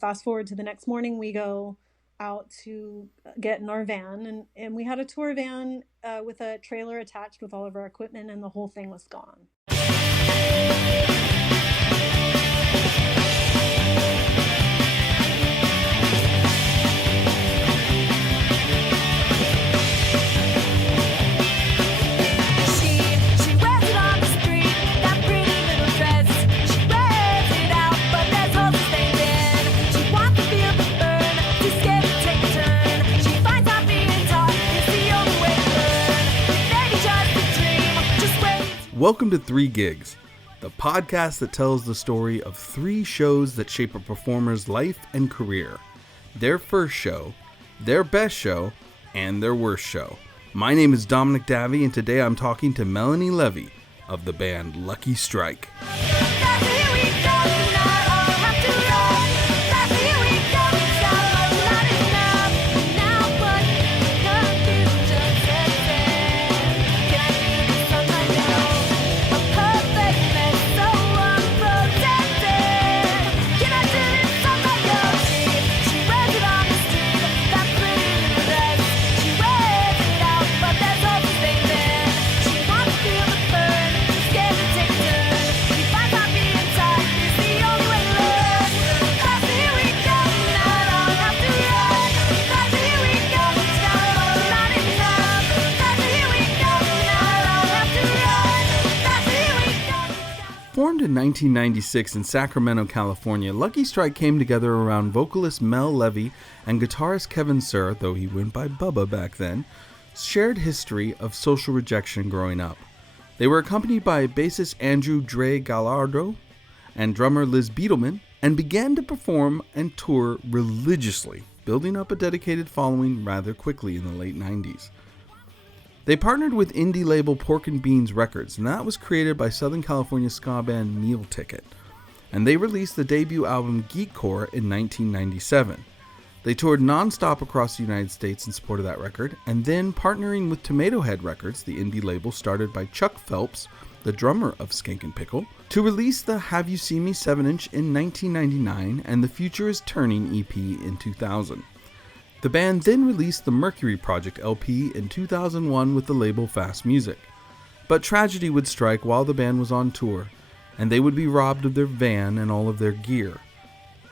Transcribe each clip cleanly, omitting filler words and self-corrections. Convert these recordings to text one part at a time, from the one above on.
fast forward to the next morning, we go out to get in our van, and we had a tour van with a trailer attached with all of our equipment, and the whole thing was gone. Welcome to 3 Gigs, the podcast that tells the story of 3 shows that shape a performer's life and career. Their first show, their best show, and their worst show. My name is Dominic Davey, and today I'm talking to Mel Levy of the band Luckie Strike. Formed in 1996 in Sacramento, California, Luckie Strike came together around vocalist Mel Levy and guitarist Kevin Sir, though he went by Bubba back then, shared history of social rejection growing up. They were accompanied by bassist Andrew Dre Gallardo and drummer Liz Beetleman, and began to perform and tour religiously, building up a dedicated following rather quickly in the late 90s. They partnered with indie label Pork and Beans Records, and that was created by Southern California ska band Meal Ticket. And they released the debut album Geekcore in 1997. They toured non-stop across the United States in support of that record, and then partnering with Tomato Head Records, the indie label started by Chuck Phelps, the drummer of Skank and Pickle, to release the Have You Seen Me 7-inch in 1999 and the Future Is Turning EP in 2000. The band then released the Mercury Project LP in 2001 with the label Fast Music. But tragedy would strike while the band was on tour, and they would be robbed of their van and all of their gear.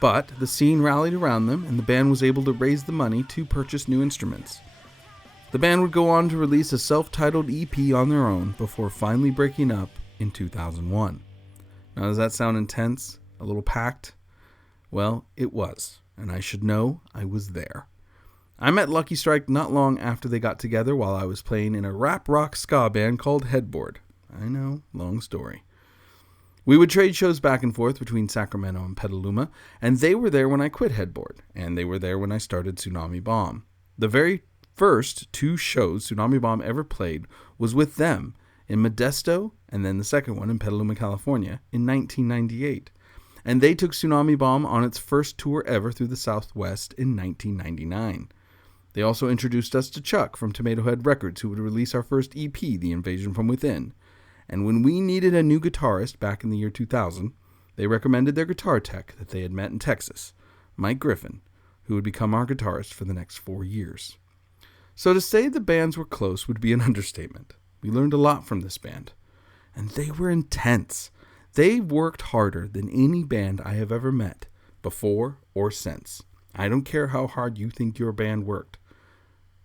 But the scene rallied around them, and the band was able to raise the money to purchase new instruments. The band would go on to release a self-titled EP on their own before finally breaking up in 2001. Now, does that sound intense? A little packed? Well, it was, and I should know I was there. I met Luckie Strike not long after they got together while I was playing in a rap rock ska band called Headboard. I know, long story. We would trade shows back and forth between Sacramento and Petaluma, and they were there when I quit Headboard, and they were there when I started Tsunami Bomb. The very first 2 shows Tsunami Bomb ever played was with them in Modesto, and then the second one in Petaluma, California in 1998. And they took Tsunami Bomb on its first tour ever through the Southwest in 1999. They also introduced us to Chuck from Tomato Head Records, who would release our first EP, The Invasion from Within. And when we needed a new guitarist back in the year 2000, they recommended their guitar tech that they had met in Texas, Mike Griffin, who would become our guitarist for the next 4 years. So to say the bands were close would be an understatement. We learned a lot from this band. And they were intense. They worked harder than any band I have ever met, before or since. I don't care how hard you think your band worked.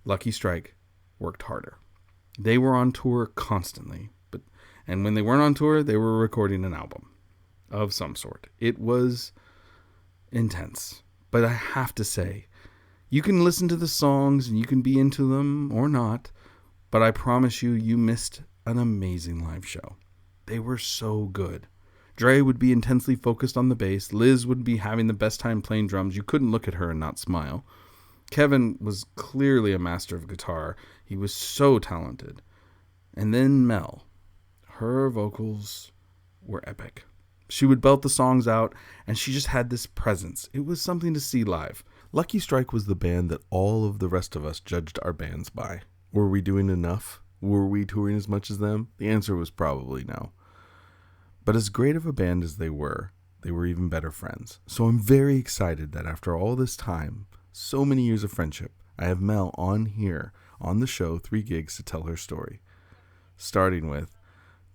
Luckie Strike worked harder. They were on tour constantly, and when they weren't on tour, they were recording an album of some sort. It was intense, but I have to say, you can listen to the songs and you can be into them or not, but I promise you, you missed an amazing live show. They were so good. Dre would be intensely focused on the bass. Liz would be having the best time playing drums. You couldn't look at her and not smile. Kevin was clearly a master of guitar. He was so talented. And then Mel. Her vocals were epic. She would belt the songs out, and she just had this presence. It was something to see live. Luckie Strike was the band that all of the rest of us judged our bands by. Were we doing enough? Were we touring as much as them? The answer was probably no. But as great of a band as they were, they were even better friends. So I'm very excited that after all this time, so many years of friendship, I have Mel on here on the show, 3 Gigs, to tell her story. Starting with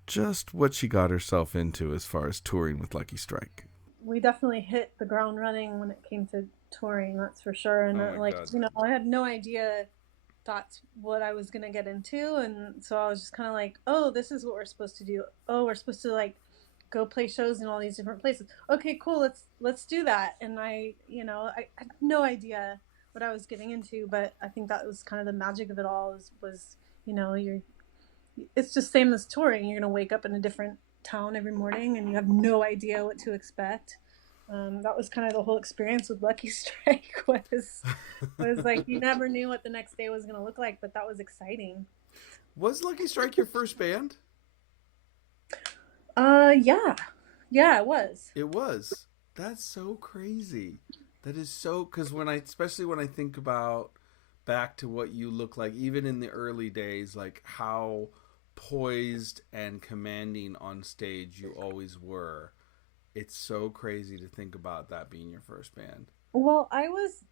just what she got herself into as far as touring with Lucky Strike. We definitely hit the ground running when it came to touring, that's for sure. And I had no idea that's what I was gonna get into, and so I was just kind of like, oh, this is what we're supposed to do. Oh, we're supposed to like go play shows in all these different places. Okay, cool, let's do that. And I had no idea what I was getting into, but I think that was kind of the magic of it all. Was it's just same as touring. You're gonna wake up in a different town every morning, and you have no idea what to expect. That was kind of the whole experience with Lucky Strike. was like you never knew what the next day was gonna look like, but that was exciting. Was Lucky Strike your first band? Yeah, it was. It was. That's so crazy. That is so, because especially when I think about back to what you look like, even in the early days, like how poised and commanding on stage you always were. It's so crazy to think about that being your first band. Well, I was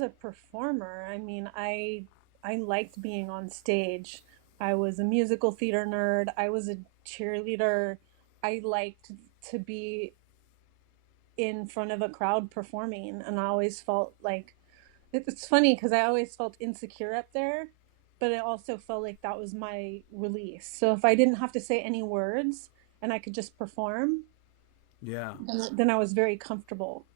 a performer. I mean, I liked being on stage. I was a musical theater nerd. I was a cheerleader. I liked to be in front of a crowd performing, and I always felt like it's funny because I always felt insecure up there, but it also felt like that was my release. So if I didn't have to say any words and I could just perform, yeah, then I was very comfortable.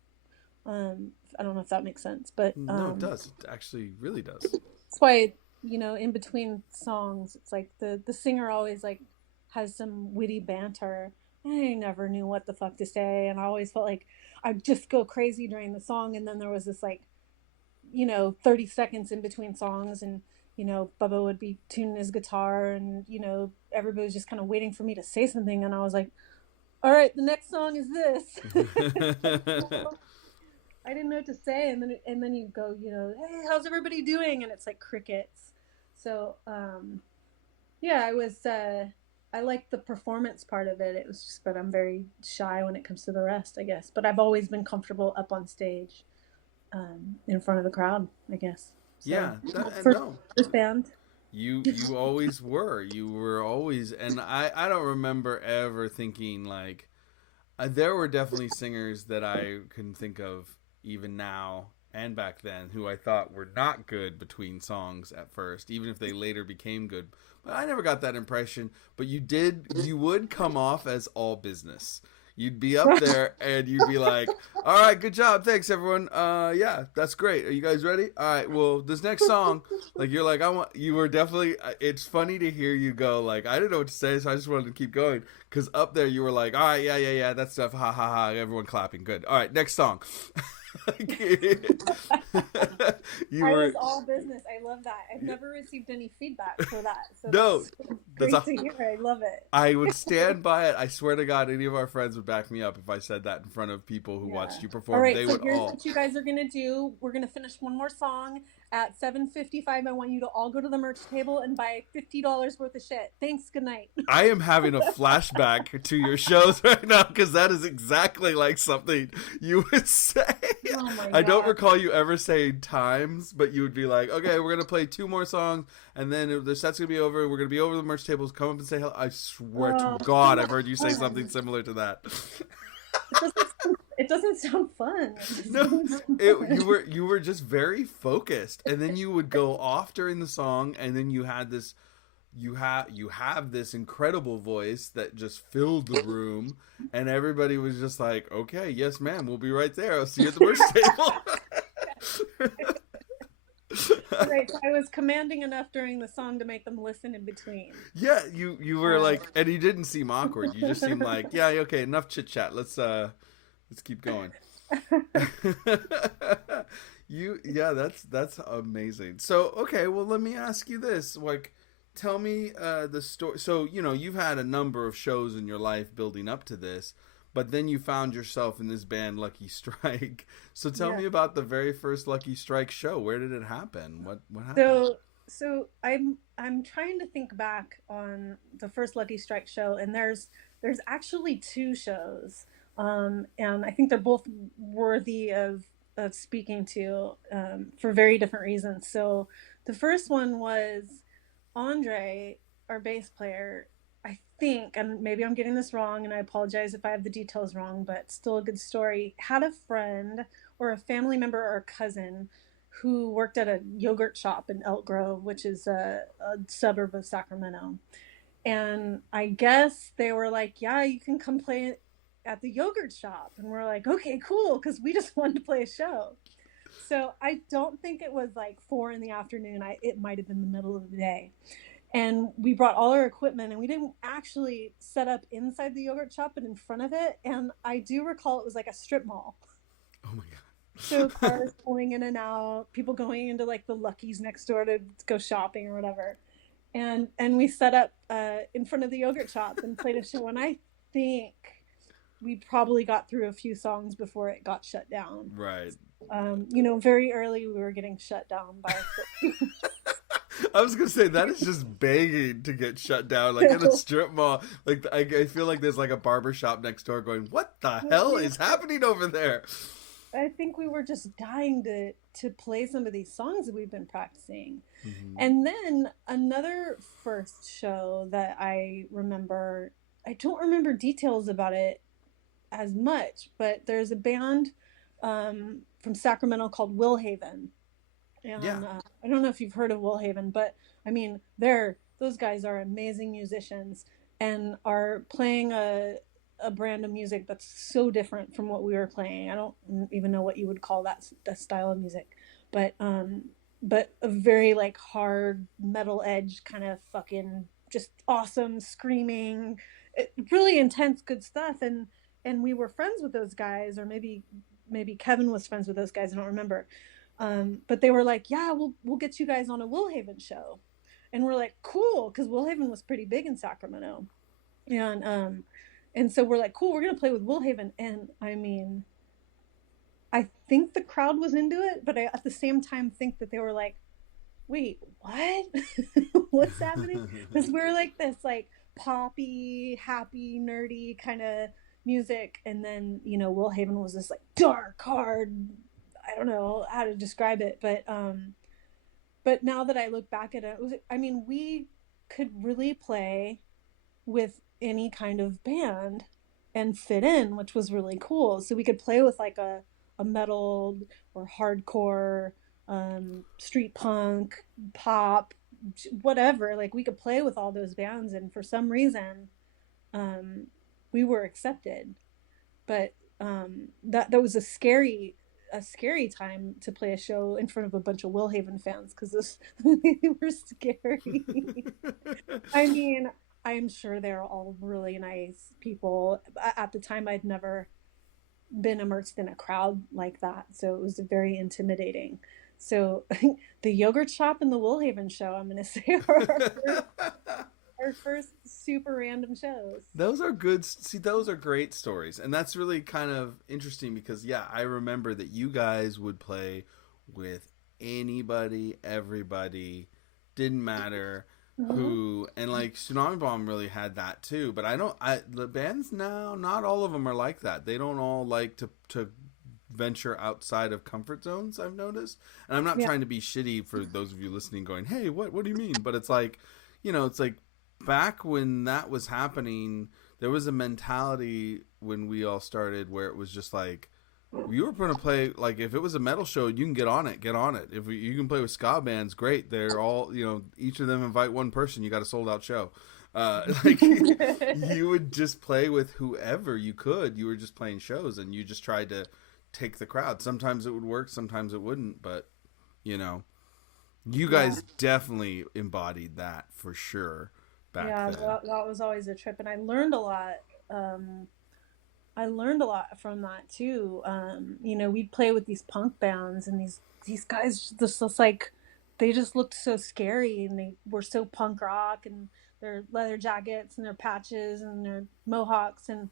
I don't know if that makes sense, but no, it does. It actually really does. That's why, in between songs, it's like the singer always like has some witty banter. I never knew what the fuck to say, and I always felt like I'd just go crazy during the song, and then there was this like 30 seconds in between songs, and Bubba would be tuning his guitar, and everybody was just kind of waiting for me to say something, and I was like, all right, the next song is this. I didn't know what to say, and then you go, hey, how's everybody doing? And it's like crickets. So yeah, I liked the performance part of it. It was just, but I'm very shy when it comes to the rest, I guess. But I've always been comfortable up on stage, in front of the crowd, I guess. So, yeah, first band. You always were. You were always, and I don't remember ever thinking like, there were definitely singers that I can think of even now and back then who I thought were not good between songs at first, even if they later became good. But I never got that impression. But you would come off as all business. You'd be up there and you'd be like, all right, good job. Thanks, everyone. Yeah, that's great. Are you guys ready? All right, well, this next song, like, you're like, you were definitely, it's funny to hear you go, like, I didn't know what to say, so I just wanted to keep going. Because up there, you were like, all right, yeah, that stuff, ha, ha, ha, everyone clapping. Good. All right, next song. I was all business. I love that. I've never received any feedback for that. So no, that's great to hear. I love it. I would stand by it. I swear to God, any of our friends would back me up if I said that in front of people who watched you perform. All right, they so would here's what you guys are gonna do. We're gonna finish one more song at 7:55. I want you to all go to the merch table and buy $50 worth of shit. Thanks. Good night. I am having a flashback to your shows right now because that is exactly like something you would say. Oh my God. I don't recall you ever saying times, but you would be like, okay, we're going to play 2 more songs, and then the set's going to be over, and we're going to be over the merch tables. Come up and say hello. I swear to God, I've heard you say something similar to that. It doesn't sound fun. No, you were just very focused, and then you would go off during the song, and then you had this, you have this incredible voice that just filled the room, and everybody was just like, okay, yes, ma'am, we'll be right there. I'll see you at the merch table. Right, so I was commanding enough during the song to make them listen in between. Yeah, you were like, and you didn't seem awkward. You just seemed like, yeah, okay, enough chit chat. Let's keep going. That's amazing. So, okay, well, let me ask you this. Like, tell me the story. So, you've had a number of shows in your life building up to this, but then you found yourself in this band, Lucky Strike. So tell me about the very first Lucky Strike show. Where did it happen? What happened? So I'm trying to think back on the first Lucky Strike show, and there's actually 2 shows. And I think they're both worthy of speaking to, for very different reasons. So the first one was Andre, our bass player. I think, and maybe I'm getting this wrong, and I apologize if I have the details wrong, but still a good story. Had a friend or a family member or a cousin who worked at a yogurt shop in Elk Grove, which is a suburb of Sacramento. And I guess they were like, yeah, you can come play at the yogurt shop. And we're like, okay, cool, because we just wanted to play a show. So I don't think it was like 4 in the afternoon. It might have been the middle of the day. And we brought all our equipment, and we didn't actually set up inside the yogurt shop, but in front of it. And I do recall it was like a strip mall. Oh my God. So cars pulling in and out, people going into like the Lucky's next door to go shopping or whatever. And we set up in front of the yogurt shop and played a show. And I think we probably got through a few songs before it got shut down. Right. Very early we were getting shut down by I was gonna say that is just begging to get shut down, like in a strip mall. Like I feel like there's like a barber shop next door going, what the hell is happening over there? I think we were just dying to play some of these songs that we've been practicing. Mm-hmm. And then another first show that I remember, I don't remember details about it as much, but there's a band from Sacramento called Willhaven. And Yeah. I don't know if you've heard of Willhaven, but I mean, those guys are amazing musicians and are playing a brand of music that's so different from what we were playing. I don't even know what you would call that style of music, but a very like hard metal edge kind of fucking just awesome screaming, really intense, good stuff. And we were friends with those guys, or maybe Kevin was friends with those guys. I don't remember. But they were like, yeah, we'll get you guys on a Willhaven show. And we're like, cool, because Willhaven was pretty big in Sacramento. And so we're like, cool, we're going to play with Willhaven. And I mean, I think the crowd was into it, but I at the same time think that they were like, wait, what? What's happening? Because we're like this like poppy, happy, nerdy kind of music. And then, Willhaven was this like dark, hard, I don't know how to describe it, but now that I look back at it, we could really play with any kind of band and fit in, which was really cool. So we could play with like a metal or hardcore, street punk, pop, whatever. Like we could play with all those bands, and for some reason, we were accepted. But that was a scary time to play a show in front of a bunch of Willhaven fans, because they were scary. I mean, I'm sure they're all really nice people. At the time, I'd never been immersed in a crowd like that, so it was very intimidating. So the yogurt shop and the Willhaven show, I'm going to say, are our first super random shows. Those are good. See, those are great stories. And that's really kind of interesting because, yeah, I remember that you guys would play with anybody, everybody, didn't matter who. And like Tsunami Bomb really had that too. But the bands now, not all of them are like that. They don't all like to venture outside of comfort zones, I've noticed. And I'm not trying to be shitty for those of you listening going, hey, what do you mean? But it's like, it's like, back when that was happening, there was a mentality when we all started where it was just like, you were going to play, like if it was a metal show, you can get on it. If you can play with ska bands, great. They're all, each of them invite one person, you got a sold out show. Like you would just play with whoever you could. You were just playing shows and you just tried to take the crowd. Sometimes it would work, sometimes it wouldn't, but you guys definitely embodied that for sure. That was always a trip, and I learned a lot. I learned a lot from that too. We'd play with these punk bands, and these guys just like, they just looked so scary, and they were so punk rock, and their leather jackets and their patches and their mohawks, and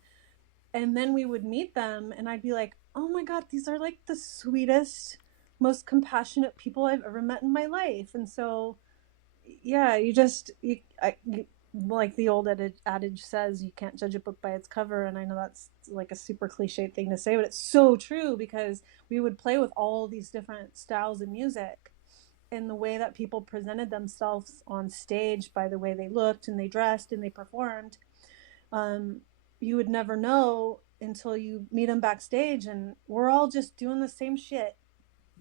then we would meet them, and I'd be like, oh my God, these are like the sweetest, most compassionate people I've ever met in my life. And so, yeah, like the old adage says, you can't judge a book by its cover. And I know that's like a super cliched thing to say, but it's so true, because we would play with all these different styles of music, and the way that people presented themselves on stage by the way they looked and they dressed and they performed, you would never know until you meet them backstage, and we're all just doing the same shit.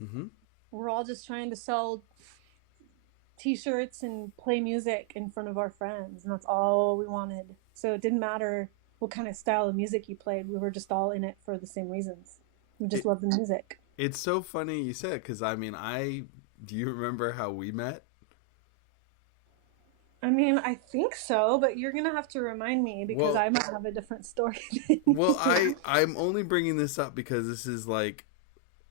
Mm-hmm. We're all just trying to sell t-shirts and play music in front of our friends, and that's all we wanted. So it didn't matter what kind of style of music you played. We were just all in it for the same reasons. We just love the music. It's so funny you said, because I mean, do you remember how we met? I mean, I think so, but you're gonna have to remind me, because I might have a different story than well, I'm only bringing this up because this is like,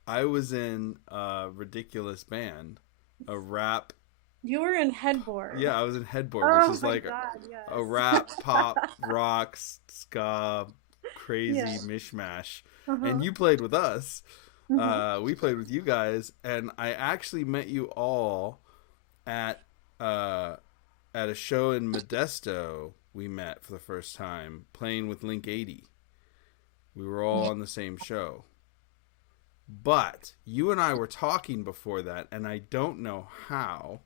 I was in a ridiculous band, a rap. You were in Headboard. Yeah, I was in Headboard, which is like a rap, pop, rock, ska, crazy mishmash. Uh-huh. And you played with us. Mm-hmm. We played with you guys, and I actually met you all at a show in Modesto. We met for the first time playing with Link 80. We were all on the same show. But you and I were talking before that, and I don't know how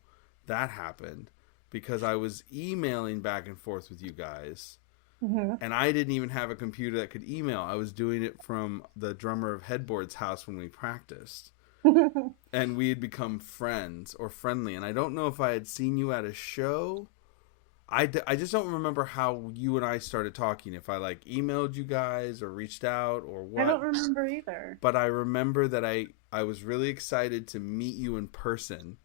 that happened, because I was emailing back and forth with you guys, and I didn't even have a computer that could email. I was doing it from the drummer of Headboard's house when we practiced. And we had become friends or friendly, and I don't know if I had seen you at a show. I just don't remember how you and I started talking, if I like emailed you guys or reached out or what. I don't remember either. But I remember that I was really excited to meet you in person.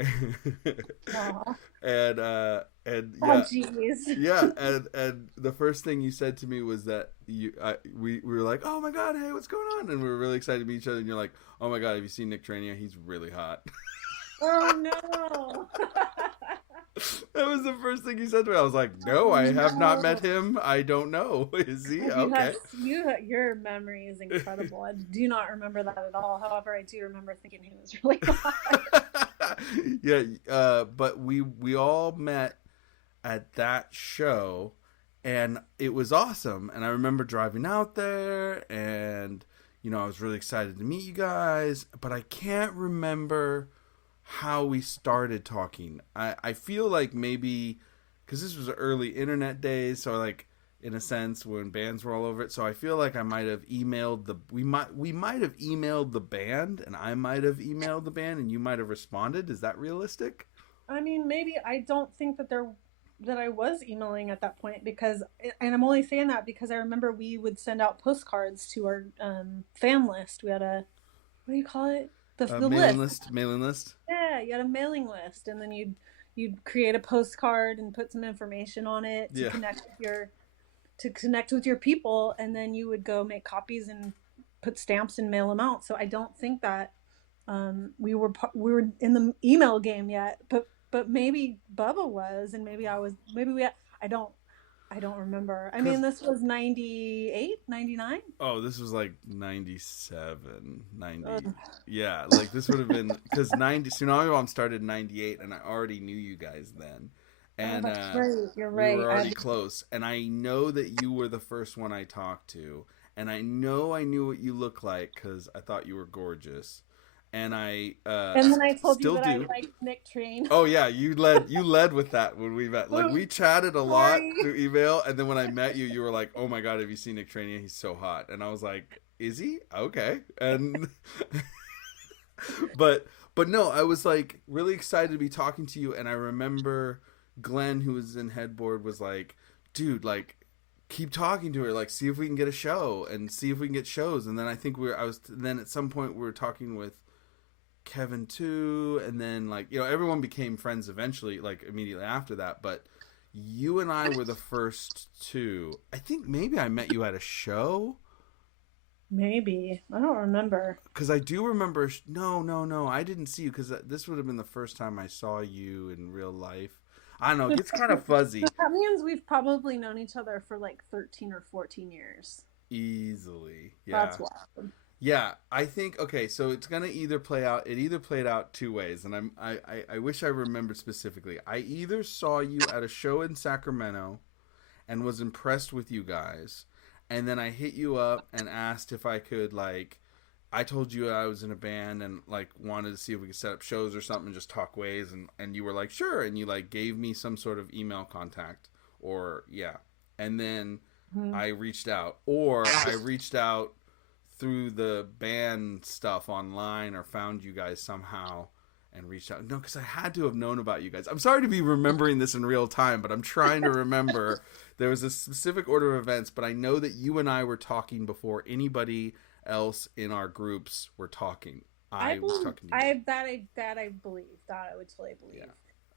And yeah, oh jeez. Yeah, and the first thing you said to me was that we were like, oh my god, hey, what's going on? And we were really excited to meet each other, and you're like, oh my god, have you seen Nick Trania? He's really hot. Oh no. That was the first thing you said to me. I was like, no, I have not met him. I don't know. Is he? Okay. Your memory is incredible. I do not remember that at all. However, I do remember thinking he was really hot. Yeah, but we all met at that show, and it was awesome. And I remember driving out there, and I was really excited to meet you guys, but I can't remember how we started talking. I feel like maybe because this was early internet days, so like in a sense when bands were all over it, so I feel like I might have emailed we might have emailed the band, and I might have emailed the band, and you might have responded. Is that realistic? I mean, maybe. I don't think that I was emailing at that point, because, and I'm only saying that because I remember we would send out postcards to our fan list. We had a, what do you call it? The mailing list. Yeah, you had a mailing list, and then you'd create a postcard and put some information on it to connect with your people, and then you would go make copies and put stamps and mail them out. So I don't think that we were in the email game yet, but maybe Bubba was, and maybe I was. Maybe we. I don't remember. I mean, this was 98, 99? Oh, this was like 97, 90. Yeah, like this would have been, because Tsunami Bomb started in 98, and I already knew you guys then. And that's right. You're right. We were already close. And I know that you were the first one I talked to. And I know I knew what you looked like, because I thought you were gorgeous. And and then I told you that I liked Nick Train. Oh yeah, you led with that when we met. Like, we chatted a lot through email, and then when I met you, you were like, "Oh my god, have you seen Nick Train? He's so hot." And I was like, "Is he? Okay." And but no, I was like really excited to be talking to you, and I remember Glenn, who was in Headboard, was like, "Dude, like, keep talking to her, like, see if we can get a show and see if we can get shows." And then I think then at some point we were talking with Kevin too, and then like everyone became friends eventually, like immediately after that. But you and I were the first two. I think maybe I met you at a show. Maybe, I don't remember, because I do remember. No, I didn't see you, because this would have been the first time I saw you in real life. I don't know, it gets kind of fuzzy. That means we've probably known each other for like 13 or 14 years. Easily, yeah. That's wild. Yeah, I think okay. So it's gonna either play out. It either played out two ways, and I wish I remembered specifically. I either saw you at a show in Sacramento and was impressed with you guys, and then I hit you up and asked if I could like. I told you I was in a band and like wanted to see if we could set up shows or something, and just talk ways, and you were like sure, and you like gave me some sort of email contact or yeah, and then I reached out, or I reached out through the band stuff online or found you guys somehow and reached out. No, because I had to have known about you guys. I'm sorry to be remembering this in real time, but I'm trying to remember. There was a specific order of events, but I know that you and I were talking before anybody else in our groups were talking. I was talking to you. I believe that I would totally believe.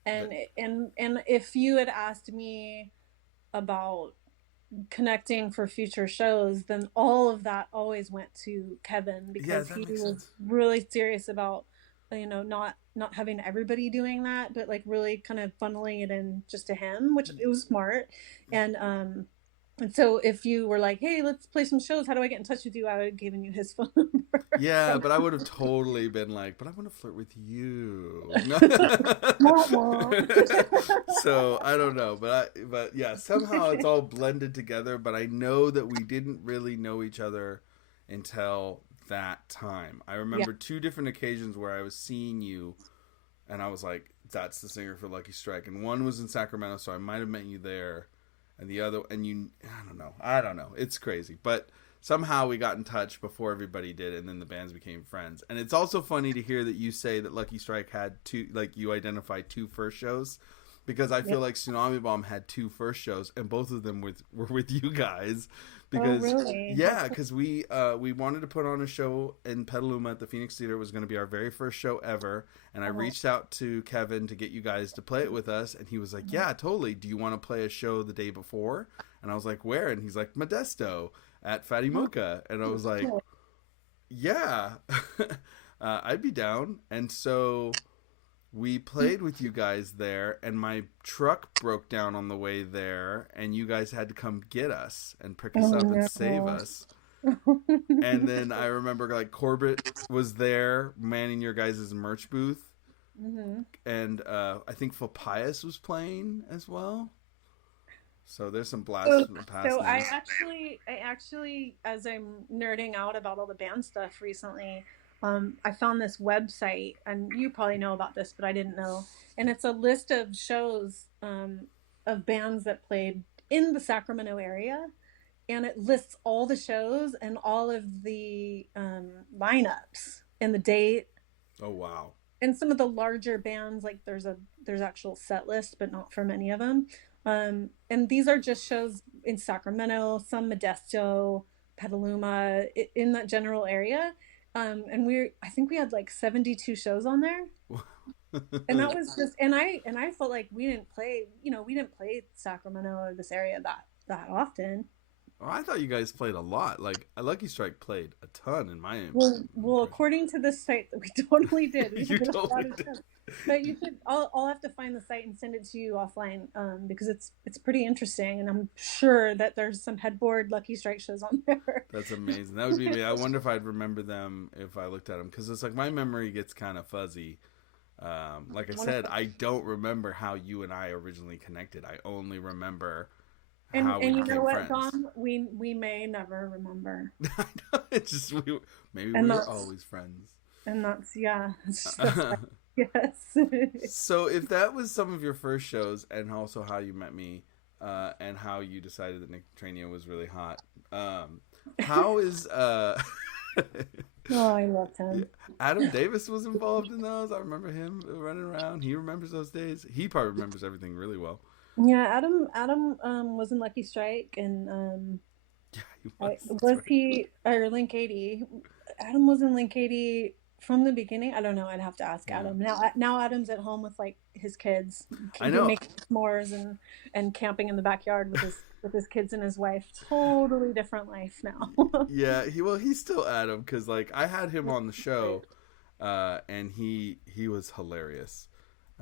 Yeah. And if you had asked me about connecting for future shows, then all of that always went to Kevin, because he was really serious about, you know, not having everybody doing that, but like really kind of funneling it in just to him, which it was smart. And so if you were like, hey, let's play some shows, how do I get in touch with you? I would have given you his phone number. Yeah, but I would have totally been like, but I want to flirt with you. So I don't know, but yeah, somehow it's all blended together. But I know that we didn't really know each other until that time. I remember two different occasions where I was seeing you, and I was like, that's the singer for Luckie Strike. And one was in Sacramento, so I might have met you there. And the other, and you, I don't know. It's crazy. But somehow we got in touch before everybody did, and then the bands became friends. And it's also funny to hear that you say that Luckie Strike had two, like you identified two first shows, because I feel like Tsunami Bomb had two first shows, and both of them were with you guys. Because really? Yeah, because we wanted to put on a show in Petaluma at the Phoenix Theater. It was going to be our very first show ever, and I reached out to Kevin to get you guys to play it with us, and he was like, yeah, totally. Do you want to play a show the day before? And I was like, where? And he's like, Modesto at Fatty Mocha. And I was like, yeah, I'd be down. And so we played with you guys there, and my truck broke down on the way there, and you guys had to come get us and pick us up and save us. And then I remember like Corbett was there manning your guys' merch booth. And I think Phopias was playing as well. So there's some blasts from the past. So I actually, as I'm nerding out about all the band stuff recently, I found this website, and you probably know about this, but I didn't know. And it's a list of shows of bands that played in the Sacramento area, and it lists all the shows and all of the lineups and the date. Oh wow! And some of the larger bands, like there's actual set list, but not for many of them. And these are just shows in Sacramento, some Modesto, Petaluma, in that general area. And I think we had like 72 shows on there. And that was just, and I felt like we didn't play Sacramento or this area that often. Oh, I thought you guys played a lot. Like Lucky Strike played a ton in my well, according to this site, that we totally did. We you totally did. But you should. I'll have to find the site and send it to you offline, because it's pretty interesting, and I'm sure that there's some headboard Lucky Strike shows on there. That's amazing. That would be me. I wonder if I'd remember them if I looked at them, because it's like my memory gets kind of fuzzy. Like I said, I don't remember how you and I originally connected. I only remember. And you know what, Don? We may never remember. I know. It's just maybe we were always friends. And that's like, yes. So if that was some of your first shows, and also how you met me, and how you decided that Nick Trania was really hot, how is Oh, I loved him. Adam Davis was involved in those. I remember him running around. He remembers those days. He probably remembers everything really well. Yeah, Adam was in Lucky Strike, and yeah, or Link 80. Adam was in Link 80 from the beginning. I don't know. I'd have to ask Adam. Now Adam's at home with like his kids. I know, making s'mores and camping in the backyard with his kids and his wife. Totally different life now. Yeah, he's still Adam, because like I had him on the show, and he was hilarious.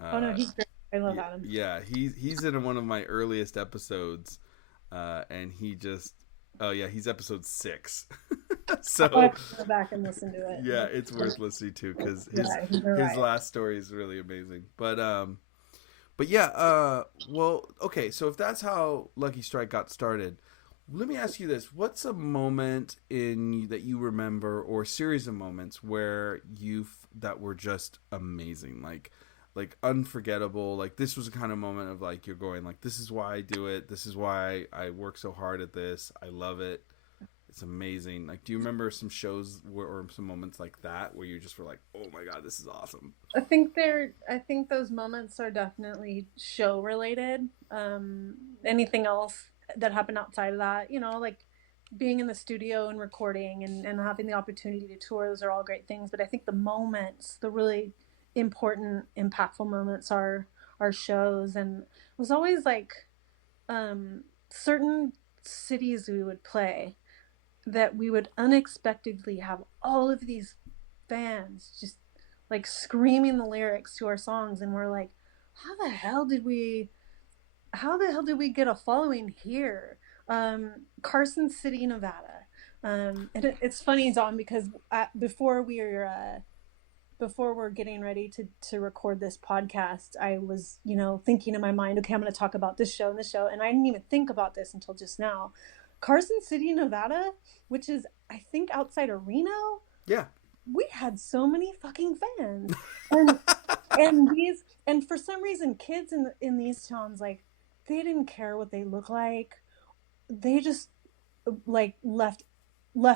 Oh no, he's great. I love Adam. Yeah, he's in one of my earliest episodes, and he's episode 6. I'll So have to go back and listen to it. yeah, it's worth listening to because Yeah, you're his right. last story is really amazing. But yeah, well, okay. So if that's how Lucky Strike got started, let me ask you this: what's a moment in that you remember, or a series of moments where that were just amazing, like unforgettable? Like this was a kind of moment of like you're going like, this is why I do it. This is why I work so hard at this. I love it. It's amazing. Like, do you remember some shows or some moments like that where you just were like, "Oh my god, this is awesome"? I think those moments are definitely show related. Anything else that happened outside of that, like being in the studio and recording and having the opportunity to tour, those are all great things. But I think the moments, the really important, impactful moments are shows. And it was always like certain cities we would play that we would unexpectedly have all of these fans just like screaming the lyrics to our songs, and we're like, how the hell did we get a following here? Carson City, Nevada. It's funny, Don, because before we're getting ready to record this podcast, I was, thinking in my mind, okay, I'm going to talk about this show and this show. And I didn't even think about this until just now. Carson City, Nevada, which is, I think, outside of Reno. Yeah. We had so many fucking fans. And for some reason, kids in these towns, like, they didn't care what they look like. They just like left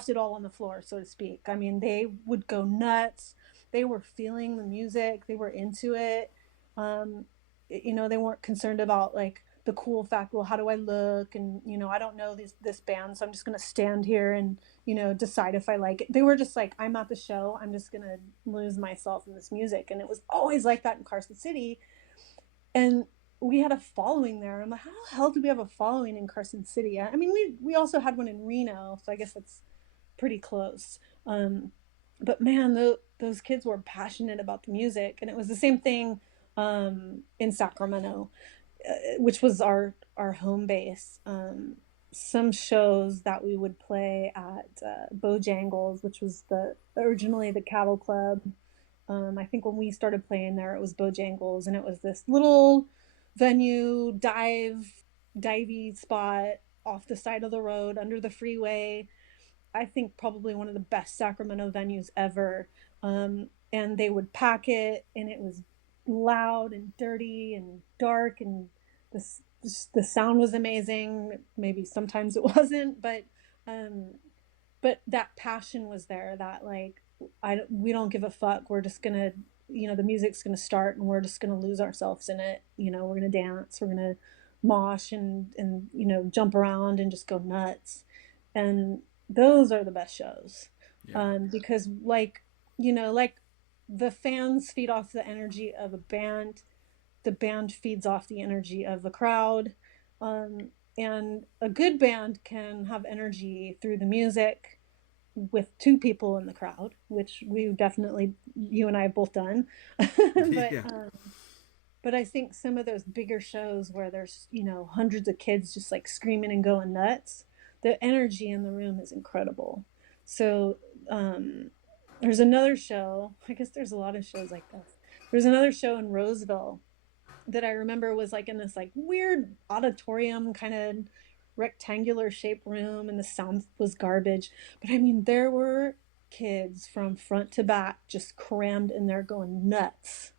it all on the floor, so to speak. I mean, they would go nuts. They were feeling the music. They were into it. They weren't concerned about like the cool fact, well, how do I look? And, I don't know this band, so I'm just going to stand here and, decide if I like it. They were just like, I'm at the show. I'm just going to lose myself in this music. And it was always like that in Carson City. And we had a following there. I'm like, how the hell do we have a following in Carson City? I mean, we also had one in Reno, so I guess that's pretty close. But man, those kids were passionate about the music, and it was the same thing in Sacramento, which was our home base. Some shows that we would play at Bojangles, which was originally the Cattle Club. I think when we started playing there, it was Bojangles, and it was this little venue, divey spot off the side of the road under the freeway. I think probably one of the best Sacramento venues ever. And they would pack it, and it was loud and dirty and dark, and the sound was amazing. Maybe sometimes it wasn't, but that passion was there. That like, we don't give a fuck. We're just gonna, the music's gonna start, and we're just gonna lose ourselves in it. We're gonna dance. We're gonna mosh and jump around and just go nuts. And those are the best shows. Yeah. Because like the fans feed off the energy of a band, the band feeds off the energy of the crowd, and a good band can have energy through the music with two people in the crowd, which you and I have both done. But I think some of those bigger shows where there's hundreds of kids just like screaming and going nuts, the energy in the room is incredible. So there's another show, I guess there's a lot of shows like this. There's another show in Roseville that I remember was like in this like weird auditorium kind of rectangular shaped room, and the sound was garbage. But I mean, there were kids from front to back just crammed in there going nuts.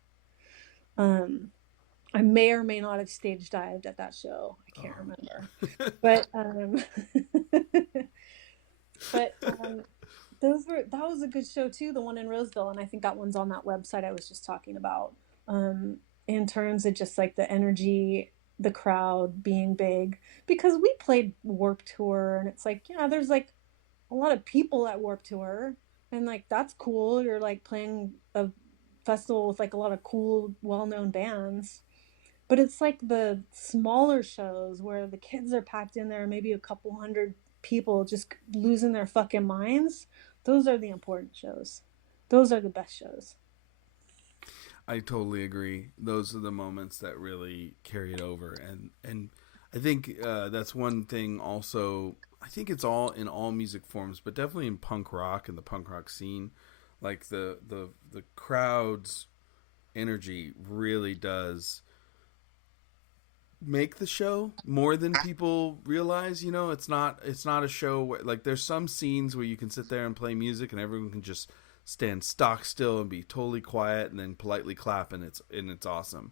I may or may not have stage dived at that show. I can't remember. But that was a good show too, the one in Roseville, and I think that one's on that website I was just talking about. In terms of just like the energy, the crowd being big, because we played Warped Tour, and it's like, there's like a lot of people at Warped Tour, and like that's cool. You're like playing a festival with like a lot of cool, well-known bands. But it's like the smaller shows where the kids are packed in there, maybe a couple hundred people just losing their fucking minds. Those are the important shows. Those are the best shows. I totally agree. Those are the moments that really carry it over. And I think that's one thing also I think it's all in all music forms, but definitely in punk rock and the punk rock scene, like the crowd's energy really does make the show more than people realize. You know, it's not a show where, like, there's some scenes where you can sit there and play music and everyone can just stand stock still and be totally quiet and then politely clap, and it's awesome.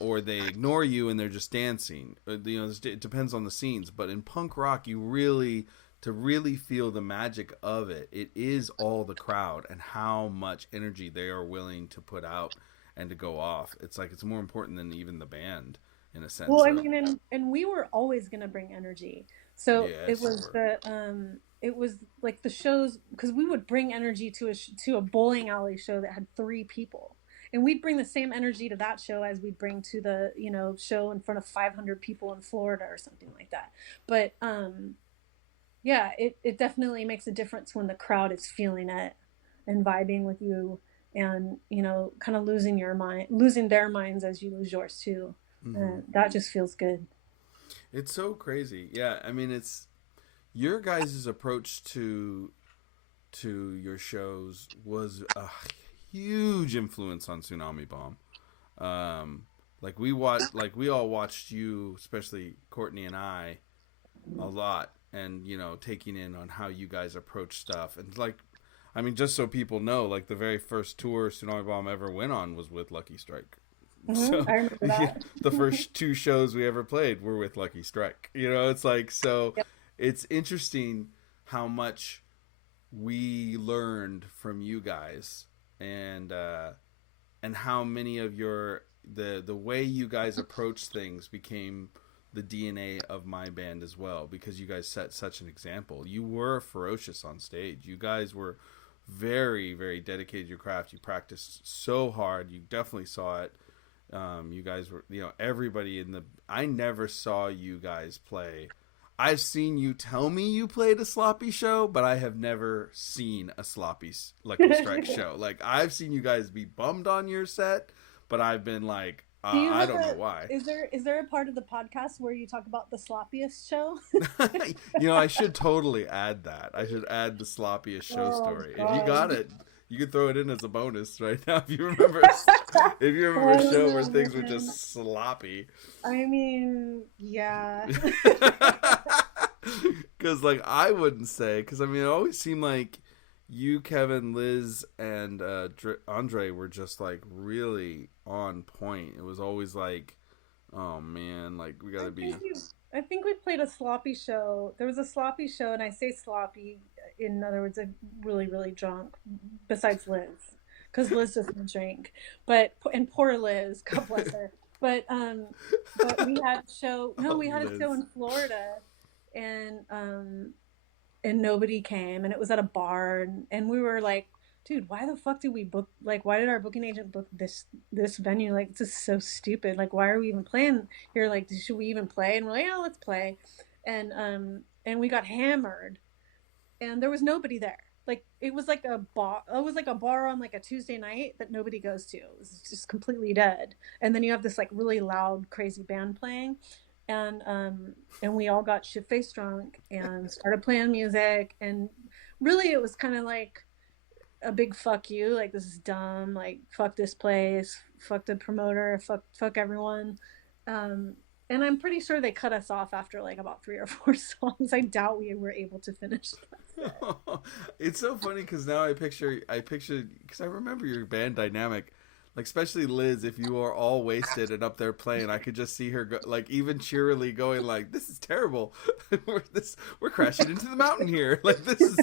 Or they ignore you and they're just dancing. You know, it depends on the scenes. But in punk rock, you really, to really feel the magic of it, it is all the crowd and how much energy they are willing to put out and to go off. It's like it's more important than even the band, in a sense. Well, I mean, and we were always going to bring energy. So it was it was like the shows, because we would bring energy to a bowling alley show that had 3 people. And we'd bring the same energy to that show as we'd bring to the, you know, show in front of 500 people in Florida or something like that. But yeah, it definitely makes a difference when the crowd is feeling it and vibing with you, and, you know, kind of losing their minds as you lose yours too. That just feels good. It's so crazy. Yeah, I mean, it's your guys' approach to your shows was a huge influence on Tsunami Bomb. Like we all watched you, especially Courtney and I, a lot, and, you know, taking in on how you guys approach stuff. And, like, I mean, just so people know, like, the very first tour Tsunami Bomb ever went on was with Luckie Strike. So, I remember that. Yeah, the first 2 shows we ever played were with Luckie Strike. You know, it's like, so It's interesting how much we learned from you guys, and how many of the way you guys approach things became the DNA of my band as well, because you guys set such an example. You were ferocious on stage. You guys were very, very dedicated to your craft. You practiced so hard. You definitely saw it. You guys were, you know, everybody I never saw you guys play. I've seen you tell me you played a sloppy show, but I have never seen a sloppy Lucky Strike show. Like, I've seen you guys be bummed on your set, but I've been like, I don't know why. Is there a part of the podcast where you talk about the sloppiest show? You know, I should totally add that. I should add the sloppiest show story. God. If you got it, you could throw it in as a bonus right now if you remember. If you remember a show where things were just sloppy. I mean, yeah. Because, like, I wouldn't say, because, I mean, it always seemed like you, Kevin, Liz, and Andre were just, like, really on point. It was always like, oh man, like, we gotta be. I think we played a sloppy show. There was a sloppy show, and I say sloppy, in other words, I'm really, really drunk, besides Liz, because Liz doesn't drink. And poor Liz, God bless her. But we had a show. No, we had a show in Florida, and nobody came, and it was at a bar, and we were like, dude, why the fuck did we book, like, why did our booking agent book this venue? Like, it's just so stupid. Like, why are we even playing here? Like, should we even play? And we're like, yeah, let's play. And we got hammered, and there was nobody there. Like, it was like a bar. It was like a bar on, like, a Tuesday night that nobody goes to. It was just completely dead. And then you have this, like, really loud, crazy band playing. And we all got shit-faced drunk and started playing music. And really, it was kind of like a big fuck you, like, this is dumb, like, fuck this place, fuck the promoter, fuck everyone. And I'm pretty sure they cut us off after, like, about 3 or 4 songs. I doubt we were able to finish that. It's so funny because now I picture because I remember your band dynamic, like, especially Liz, if you are all wasted and up there playing, I could just see her go, like, even cheerily going, like, this is terrible. We're crashing into the mountain here. Like, this is,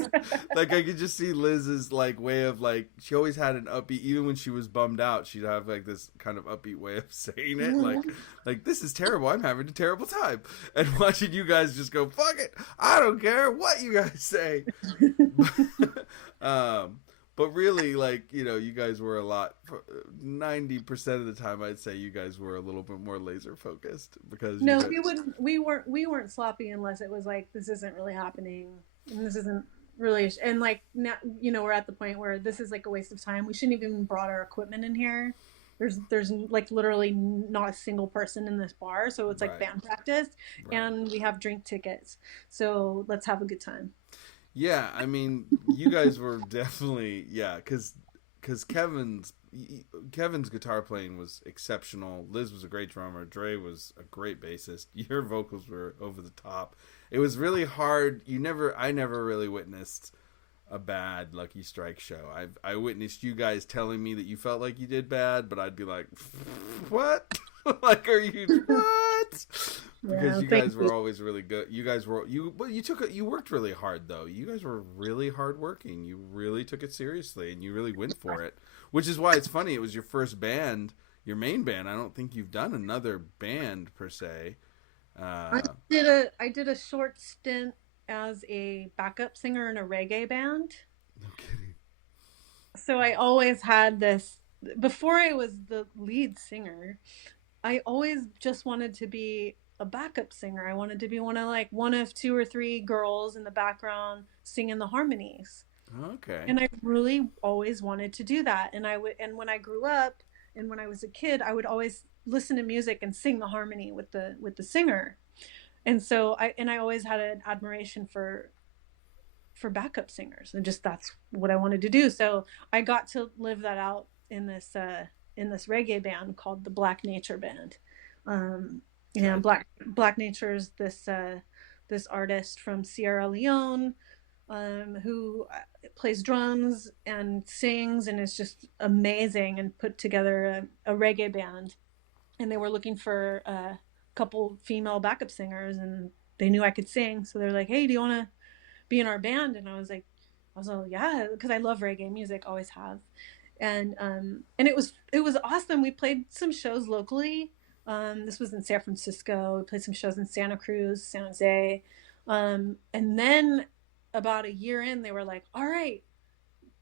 like, I could just see Liz's, like, way of, like, she always had an upbeat, even when she was bummed out, she'd have, like, this kind of upbeat way of saying it. Like, this is terrible. I'm having a terrible time. And watching you guys just go, fuck it. I don't care what you guys say. But really, like, you know, you guys were 90% of the time, I'd say you guys were a little bit more laser focused, because we weren't sloppy unless it was like, this isn't really happening, and this isn't really, and, like, now, you know, we're at the point where this is like a waste of time. We shouldn't have even brought our equipment in here. There's like literally not a single person in this bar, so it's like Right. band practice, Right. and we have drink tickets. So let's have a good time. Yeah, I mean, you guys were definitely, yeah, because Kevin's guitar playing was exceptional. Liz was a great drummer. Dre was a great bassist. Your vocals were over the top. It was really hard. I never really witnessed a bad Lucky Strike show. I witnessed you guys telling me that you felt like you did bad, but I'd be like, what? Like, are you what? Because Yeah, you thank guys you. were always really good. You guys were you worked really hard though. You guys were really hardworking. You really took it seriously, and you really went for it. Which is why it's funny. It was your first band, your main band. I don't think you've done another band per se. I Uh, did a short stint as a backup singer in a reggae band. no kidding. So I always had this, before I was the lead singer, I always just wanted to be a backup singer. I wanted to be one of two or three girls in the background singing the harmonies. Okay. And I really always wanted to do that. And when I grew up and when I was a kid, I would always listen to music and sing the harmony with the singer. And so I always had an admiration for backup singers, and just that's what I wanted to do. So I got to live that out in this reggae band called the Black Nature Band. Okay. Black Nature is this artist from Sierra Leone, who plays drums and sings and is just amazing, and put together a reggae band. And they were looking for a couple female backup singers, and they knew I could sing, so they're like, "Hey, do you want to be in our band?" And I was like, "Yeah," because I love reggae music, always have. And it was awesome. We played some shows locally. This was in San Francisco. We played some shows in Santa Cruz, San Jose. And then about a year in, they were like, "All right,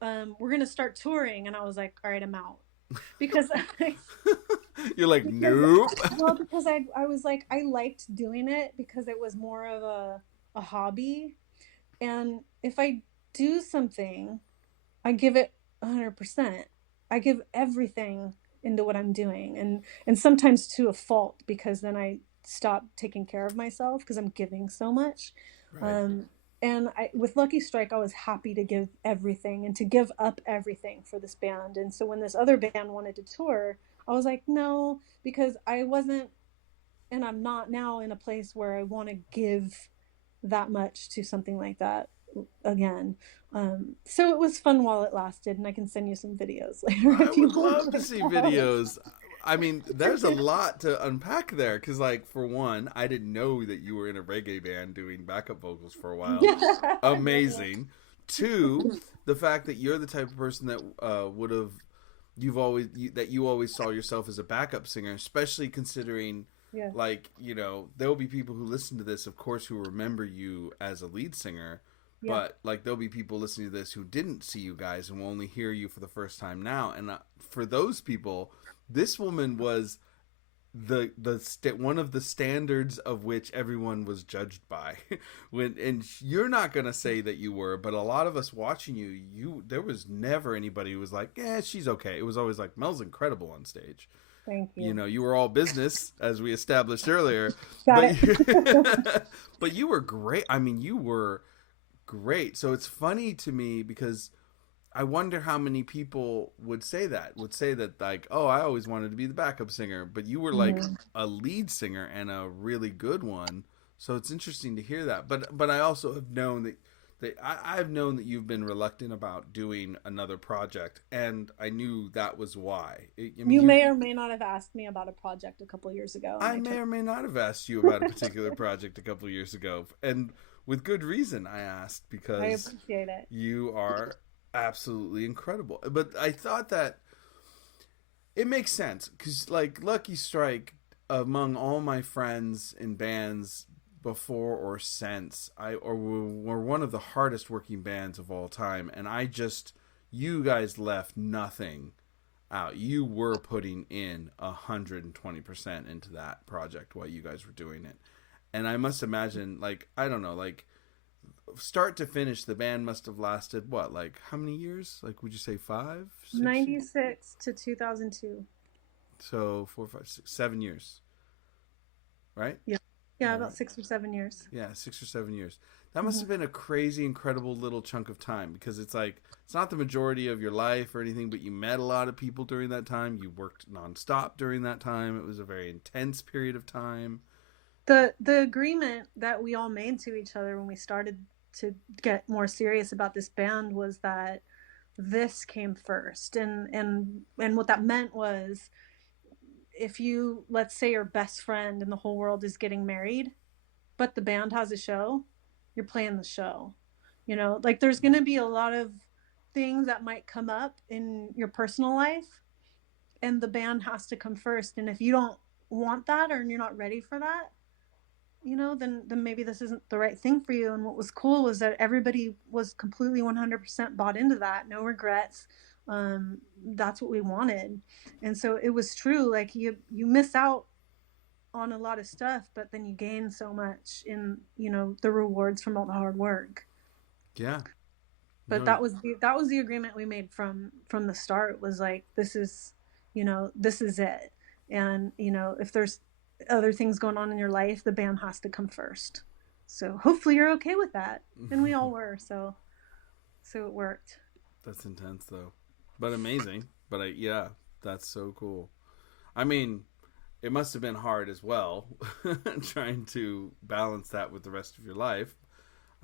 we're gonna start touring." And I was like, "All right, I'm out," because You're like, because nope. because I was like, I liked doing it because it was more of a hobby. And if I do something, I give it 100%. I give everything into what I'm doing, and sometimes to a fault, because then I stop taking care of myself because I'm giving so much. Right. Um, and with Lucky Strike, I was happy to give everything and to give up everything for this band. And so when this other band wanted to tour, I was like, no, because I wasn't, and I'm not now in a place where I want to give that much to something like that again. So it was fun while it lasted, and I can send you some videos later I if you would want love to to see check out. videos. I mean, there's a lot to unpack there because, like, for one, I didn't know that you were in a reggae band doing backup vocals for a while. Yeah, I know. Amazing. Two, the fact that you're the type of person that would have that you always saw yourself as a backup singer, especially considering, Yeah, like, there will be people who listen to this, of course, who remember you as a lead singer. yeah. But like there'll be people listening to this who didn't see you guys and will only hear you for the first time now. And for those people, this woman was one of the standards of which everyone was judged by. And you're not gonna say that you were, but a lot of us watching there was never anybody who was like, yeah, she's okay. It was always like, Mel's incredible on stage. Thank you. You were all business, as we established earlier, Got but it. but you were great. I mean, you were great. So it's funny to me because I wonder how many people would say that like, oh, I always wanted to be the backup singer, but you were like Mhm. a lead singer and a really good one. So it's interesting to hear that. But I also have known I've known that you've been reluctant about doing another project, and I knew that was why. I mean, You may or may not have asked me about a project a couple years ago, and I I may turned. or may not have asked you about a particular project a couple of years ago, and with good reason I asked I because appreciate it. you are absolutely incredible. But I thought that it makes sense because, like, Lucky Strike, among all my friends in bands before or since, were one of the hardest working bands of all time, and you guys left nothing out. You were putting in 120% into that project while you guys were doing it. And I must imagine, like, I don't know, like, start to finish, the band must have lasted, what, like, how many years? Like, would you say 5, 6 years? 96 to 2002. So 4, 5, 6, 7 years, right? Yeah. Yeah, about 6 or 7 years. Yeah, 6 or 7 years. That must have been a crazy, incredible little chunk of time, because it's like, it's not the majority of your life or anything, but you met a lot of people during that time. You worked nonstop during that time. It was a very intense period of time. The agreement that we all made to each other when we started to get more serious about this band was that this came first, and what that meant was, if you, let's say your best friend in the whole world is getting married, but the band has a show, you're playing the show. Like, there's going to be a lot of things that might come up in your personal life, and the band has to come first. And if you don't want that, or you're not ready for that, then maybe this isn't the right thing for you. And what was cool was that everybody was completely 100% bought into that. No regrets. That's what we wanted. And so it was true. Like, you miss out on a lot of stuff, but then you gain so much in, the rewards from all the hard work. Yeah. But that was the agreement we made from the start, was like, this is it. And, if there's other things going on in your life, the band has to come first. So hopefully you're okay with that. And we all were. So it worked. That's intense though, but amazing. But yeah, that's so cool. I mean, it must have been hard as well, trying to balance that with the rest of your life.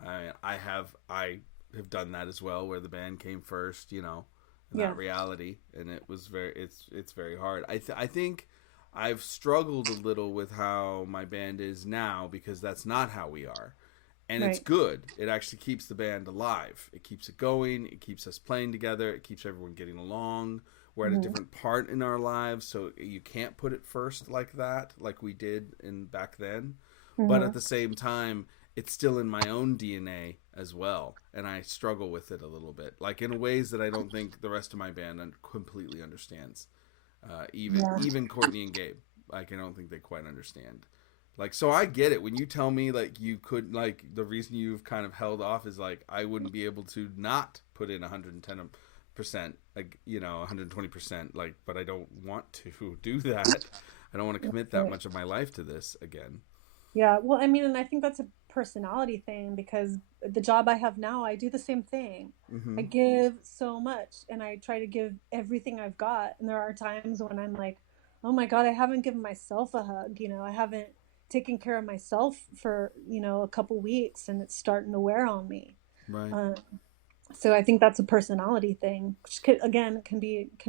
I have done that as well, where the band came first, in that reality, and it was it's very hard. I think I've struggled a little with how my band is now, because that's not how we are. And It's good. It actually keeps the band alive. It keeps it going. It keeps us playing together. It keeps everyone getting along. We're at a different part in our lives, so you can't put it first like that, like we did back then. But at the same time, it's still in my own DNA as well, and I struggle with it a little bit, like in ways that I don't think the rest of my band completely understands. Even Courtney and Gabe, like, I don't think they quite understand. Like, so I get it when you tell me, like, you could, like, the reason you've kind of held off is like, I wouldn't be able to not put in 110%, like, 120%, like, but I don't want to do that. I don't want to commit that much of my life to this again. Yeah, well, I mean, and I think that's a personality thing, because the job I have now, I do the same thing. I give so much, and I try to give everything I've got. And there are times when I'm like, oh my God, I haven't given myself a hug. I haven't taken care of myself for, a couple weeks, and it's starting to wear on me. Right. So I think that's a personality thing, which can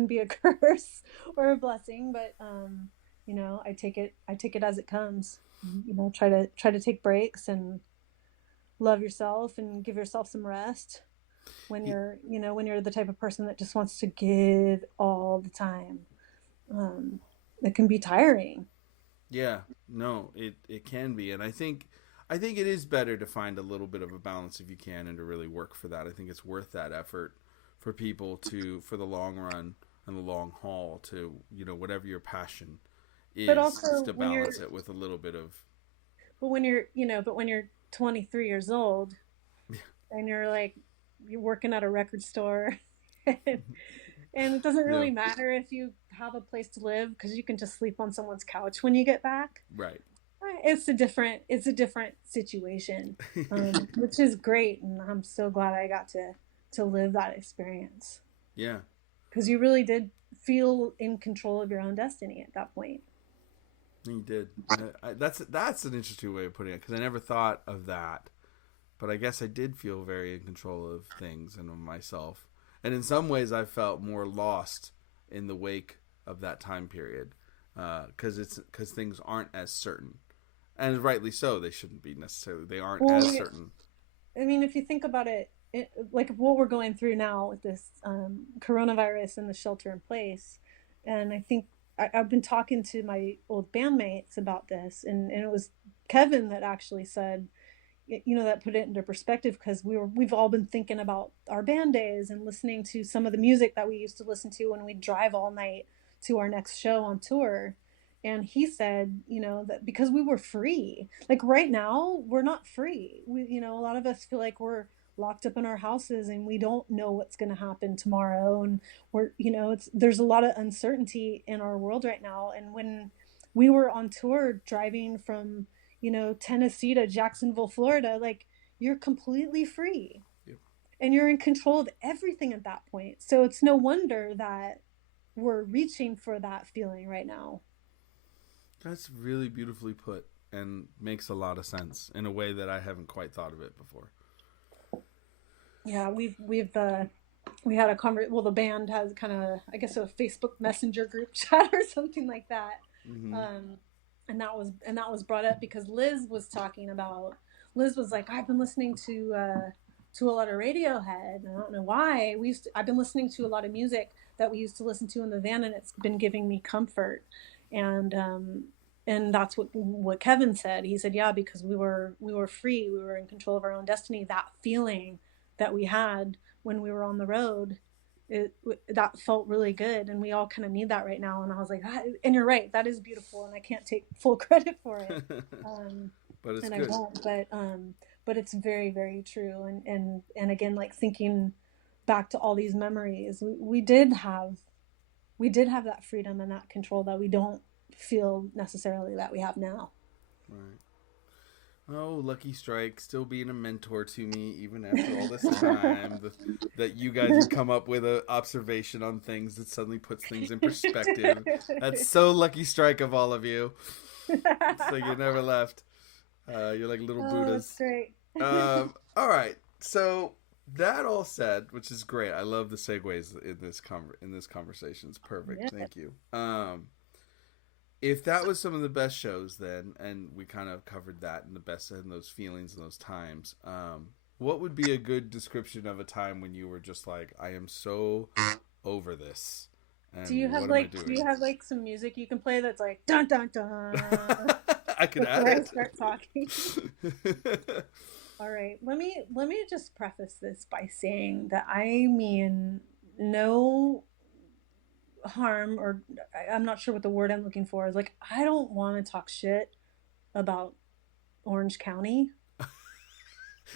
be a curse or a blessing, but I take it as it comes. Try to take breaks and love yourself and give yourself some rest when you're the type of person that just wants to give all the time. It can be tiring. Yeah, no, it can be. And I think it is better to find a little bit of a balance if you can, and to really work for that. I think it's worth that effort for people for the long run and the long haul, to, whatever your passion is, but also to balance it with a little bit of. But when you're 23 years old, and you're working at a record store, and it doesn't really matter if you have a place to live, because you can just sleep on someone's couch when you get back. Right. It's a different situation, which is great, and I'm so glad I got to live that experience. Yeah. Because you really did feel in control of your own destiny at that point. You did. That's an interesting way of putting it, because I never thought of that, but I guess I did feel very in control of things and of myself. And in some ways, I felt more lost in the wake of that time period, because things aren't as certain, and rightly so. They shouldn't be necessarily. They aren't as certain. I mean, if you think about it, like what we're going through now with this coronavirus and the shelter in place, and I think I've been talking to my old bandmates about this, and it was Kevin that actually said, that put it into perspective, because we've all been thinking about our band days and listening to some of the music that we used to listen to when we'd drive all night to our next show on tour. And he said, that because we were free, like right now, we're not free. A lot of us feel like we're locked up in our houses and we don't know what's going to happen tomorrow. And we're, there's a lot of uncertainty in our world right now. And when we were on tour driving from, Tennessee to Jacksonville, Florida, like, you're completely free. Yep. And you're in control of everything at that point. So it's no wonder that we're reaching for that feeling right now. That's really beautifully put and makes a lot of sense in a way that I haven't quite thought of it before. Yeah, we had a conversation. Well, the band has kind of, I guess, a Facebook Messenger group chat or something like that. Mm-hmm. And that was brought up because Liz was like, I've been listening to a lot of Radiohead. And I don't know why. I've been listening to a lot of music that we used to listen to in the van, and it's been giving me comfort. And that's what Kevin said. He said, yeah, because we were free, we were in control of our own destiny. That feeling that we had when we were on the road, that felt really good, and we all kind of need that right now. And I was like, and you're right, that is beautiful, and I can't take full credit for it. But it's and good. I won't. But it's very, very true. And again, like, thinking back to all these memories, we did have that freedom and that control that we don't feel necessarily that we have now. Right. Oh, Luckie Strike, still being a mentor to me even after all this time. That you guys have come up with an observation on things that suddenly puts things in perspective. That's so Luckie Strike of all of you. It's like you never left. You're like little Buddhas. That's great. All right. So that all said, which is great. I love the segues in this conversation. It's perfect. Yeah. Thank you. If that was some of the best shows then, and we kind of covered that and the best and those feelings and those times, what would be a good description of a time when you were just like, I am so over this? And do you have like some music you can play that's like dun dun dun? I could add it. I start talking. All right, let me just preface this by saying that I mean no harm, or I'm not sure what the word I'm looking for is. Like, I don't want to talk shit about Orange County.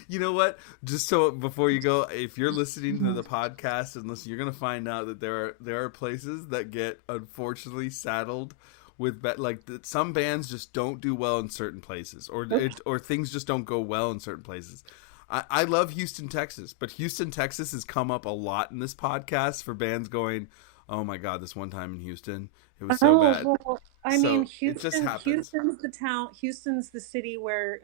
You know what? Just so before you go, if you're listening to the podcast and listen, you're going to find out that there are places that get unfortunately saddled with some bands just don't do well in certain places, or things just don't go well in certain places. I love Houston, Texas, but Houston, Texas has come up a lot in this podcast for bands going, oh my God, this one time in Houston, it was so bad. Well, I mean, Houston's the town. Houston's the city where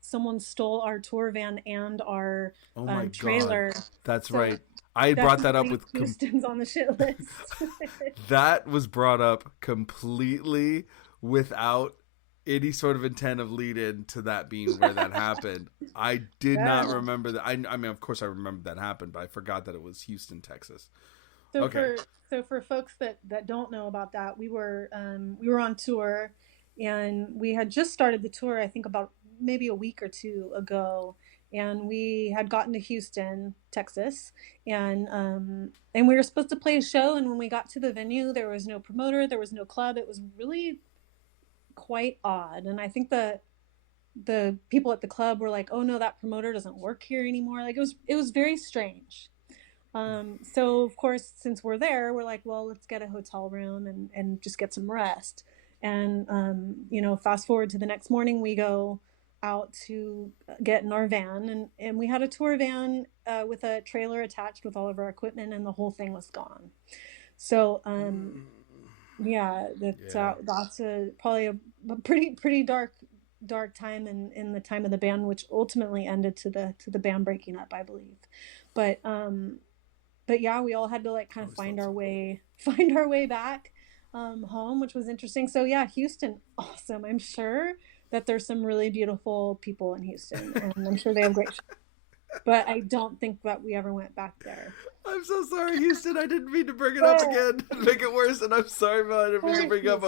someone stole our tour van and our trailer. God. That's right. I brought that up with Houston's on the shit list. That was brought up completely without any sort of intent of lead in to that being where that happened. I did not remember that. I mean, of course I remember that happened, but I forgot that it was Houston, Texas. So for folks that don't know about that, we were on tour, and we had just started the tour, I think about maybe a week or two ago, and we had gotten to Houston, Texas, and we were supposed to play a show, and when we got to the venue, there was no promoter, there was no club. It was really quite odd, and I think the people at the club were like, oh no, that promoter doesn't work here anymore. Like, it was very strange. So of course, since we're there, we're like, well, let's get a hotel room and just get some rest. And, fast forward to the next morning, we go out to get in our van, and we had a tour van, with a trailer attached with all of our equipment, and the whole thing was gone. So, that's probably a pretty dark time in the time of the band, which ultimately ended to the band breaking up, I believe. But yeah, we all had to like kind of find our way back home, which was interesting. So yeah, Houston, awesome. I'm sure that there's some really beautiful people in Houston, and I'm sure they have great shows. But I don't think that we ever went back there. I'm so sorry, Houston. I didn't mean to bring it up again and make it worse. And I'm sorry, but I didn't mean to bring up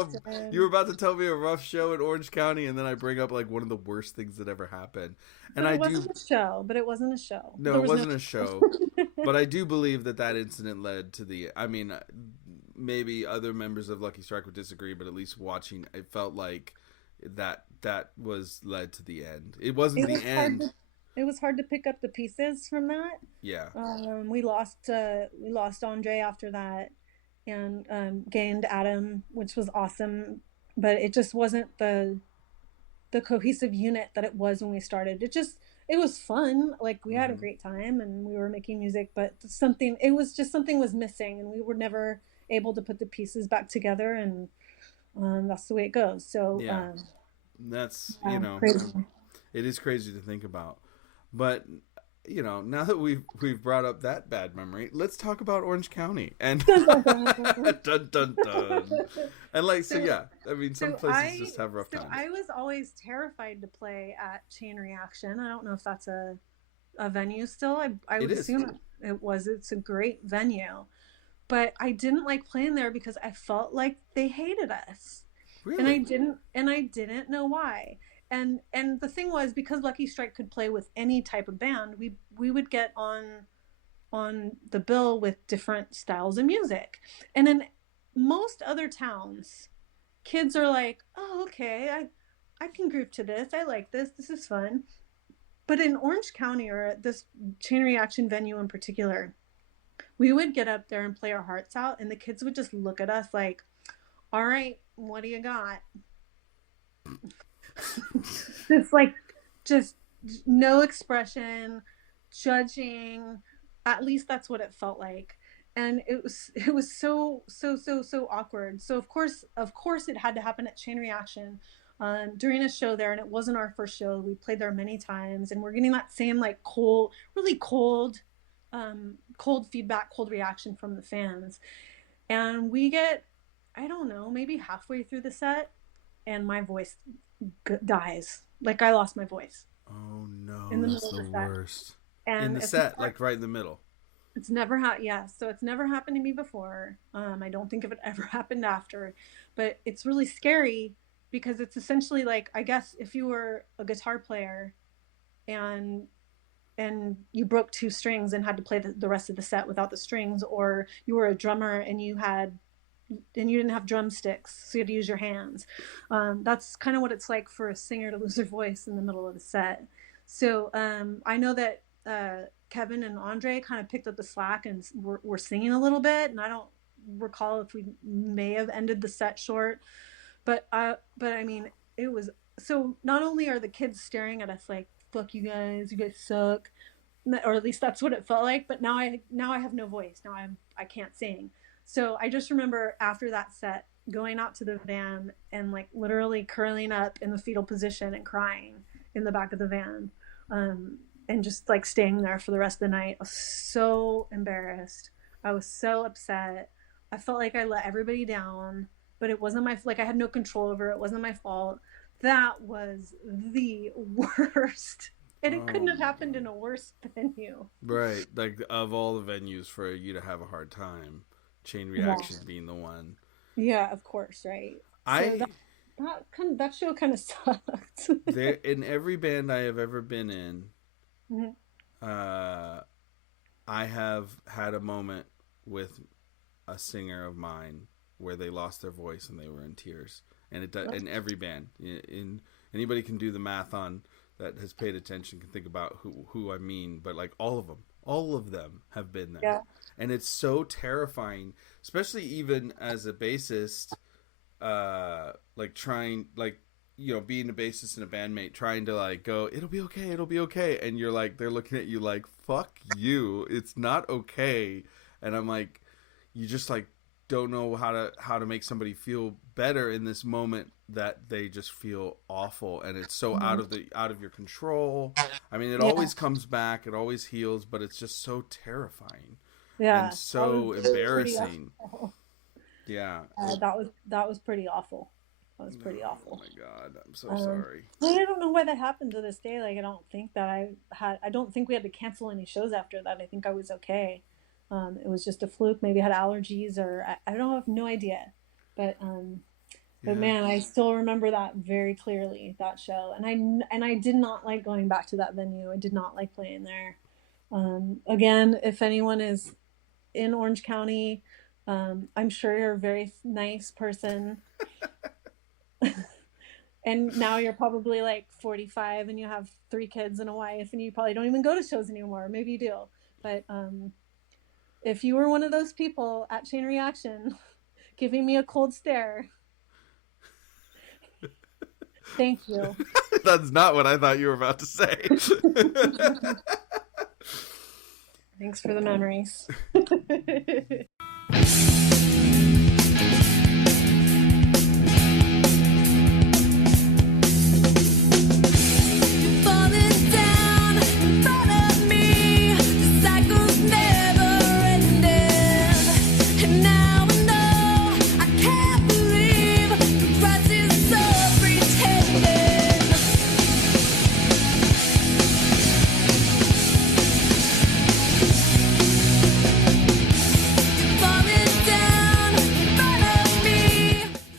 you were about to tell me a rough show in Orange County, and then I bring up like one of the worst things that ever happened. And it wasn't a show. No, it wasn't a show. But I do believe that incident led to the. I mean, maybe other members of Luckie Strike would disagree, but at least watching, it felt like that was led to the end. It wasn't the end. it was hard to pick up the pieces from that. Yeah. We lost Andre after that, and gained Adam, which was awesome, but it just wasn't the cohesive unit that it was when we started. It was fun. Like, we had a great time and we were making music, but something was missing, and we were never able to put the pieces back together, and that's the way it goes. So Yeah. That's, crazy. it is crazy to think about. But now that we've brought up that bad memory, let's talk about Orange County and dun dun dun. And like, so yeah, I mean, some places just have rough times. I was always terrified to play at Chain Reaction. I don't know if that's a venue still. I would assume it was. It's a great venue, but I didn't like playing there because I felt like they hated us. Really? And I didn't know why. And the thing was, because Luckie Strike could play with any type of band, we would get on the bill with different styles of music. And in most other towns, kids are like, oh, okay, I can groove to this. I like this. This is fun. But in Orange County, or at this Chain Reaction venue in particular, we would get up there and play our hearts out, and the kids would just look at us like, all right, what do you got? It's like, just no expression, judging. At least that's what it felt like. And it was so awkward. So of course it had to happen at Chain Reaction during a show there, and it wasn't our first show. We played there many times, and we're getting that same like really cold feedback, cold reaction from the fans. And we get, I don't know, maybe halfway through the set, and my voice dies. Like, I lost my voice. Oh no, that's the worst. And in the set, like right in the middle. It's never so it's never happened to me before. I don't think if it ever happened after, but it's really scary because it's essentially like, I guess if you were a guitar player and you broke 2 strings and had to play the rest of the set without the strings, or you were a drummer and you didn't have drumsticks, so you had to use your hands. That's kind of what it's like for a singer to lose their voice in the middle of the set. So I know that Kevin and Andre kind of picked up the slack and were singing a little bit, and I don't recall if we may have ended the set short, but I mean, it was, so not only are the kids staring at us like, fuck you guys suck, or at least that's what it felt like, but now I have no voice. Now I can't sing. So I just remember after that set going out to the van and like literally curling up in the fetal position and crying in the back of the van, and just like staying there for the rest of the night. I was so embarrassed. I was so upset. I felt like I let everybody down, but it wasn't I had no control over it. It wasn't my fault. That was the worst. And it couldn't have happened in a worse venue. Right. Like, of all the venues for you to have a hard time, Chain Reaction being the one. Yeah, of course, right. That show kind of sucked. In every band I have ever been in, I have had a moment with a singer of mine where they lost their voice and they were in tears. And it does in every band. In anybody can do the math on that, has paid attention, can think about who I mean, but like all of them have been there. Yeah. And it's so terrifying, especially even as a bassist, like trying, like, being a bassist and a bandmate, trying to like go, it'll be okay, and you're like, they're looking at you like, fuck you, it's not okay. And I'm like, you just like don't know how to make somebody feel better in this moment that they just feel awful, and it's so out of your control. I mean, it always comes back, it always heals, but it's just so terrifying. Yeah. And so embarrassing. Yeah. That was pretty awful. That was pretty awful. Oh my God, I'm so sorry. I don't know why that happened to this day. Like, I don't think we had to cancel any shows after that. I think I was okay. It was just a fluke. Maybe I had allergies, or I don't have no idea. But man, I still remember that very clearly, that show. And I did not like going back to that venue. I did not like playing there. Again, if anyone is in Orange County, I'm sure you're a very nice person. And now you're probably like 45 and you have 3 kids and a wife, and you probably don't even go to shows anymore. Maybe you do. But if you were one of those people at Chain Reaction giving me a cold stare, thank you. That's not what I thought you were about to say. Thanks for the memories.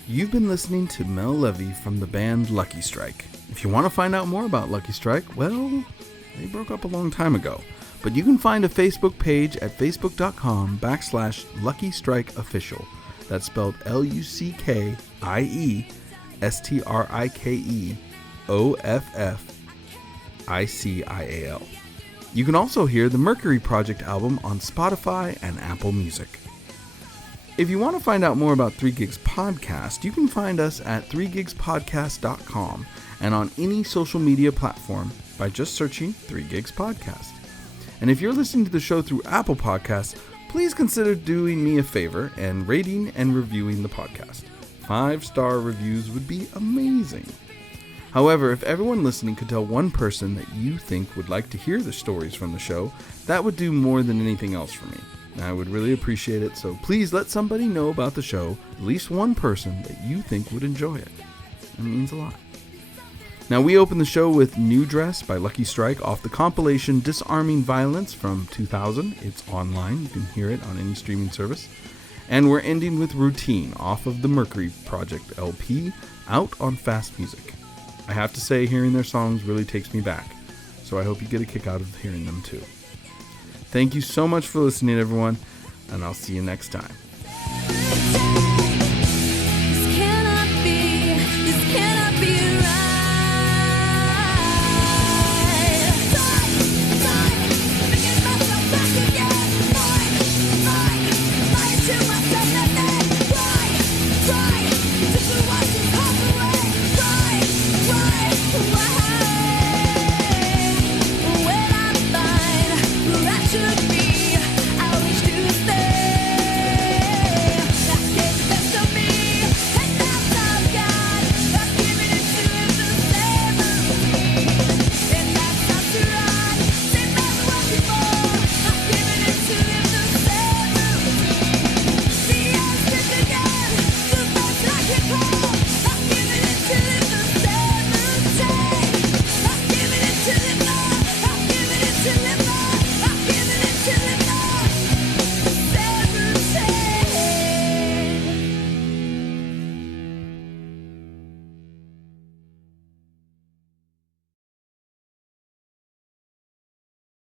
You've been listening to Mel Levy from the band Luckie Strike. If you want to find out more about Luckie Strike, well, they broke up a long time ago. But you can find a Facebook page at facebook.com/Luckie Strike Official. That's spelled LuckieStrikeOffical. You can also hear the Mercury Project album on Spotify and Apple Music. If you want to find out more about 3 Gigs Podcast, you can find us at 3gigspodcast.com and on any social media platform by just searching 3 Gigs Podcast. And if you're listening to the show through Apple Podcasts, please consider doing me a favor and rating and reviewing the podcast. 5-star reviews would be amazing. However, if everyone listening could tell one person that you think would like to hear the stories from the show, that would do more than anything else for me. I would really appreciate it, so please let somebody know about the show, at least one person that you think would enjoy it. It means a lot. Now, we open the show with New Dress by Luckie Strike off the compilation Disarming Violence from 2000. It's online. You can hear it on any streaming service. And we're ending with Routine off of the Mercury Project LP out on Fast Music. I have to say, hearing their songs really takes me back, so I hope you get a kick out of hearing them too. Thank you so much for listening, everyone, and I'll see you next time.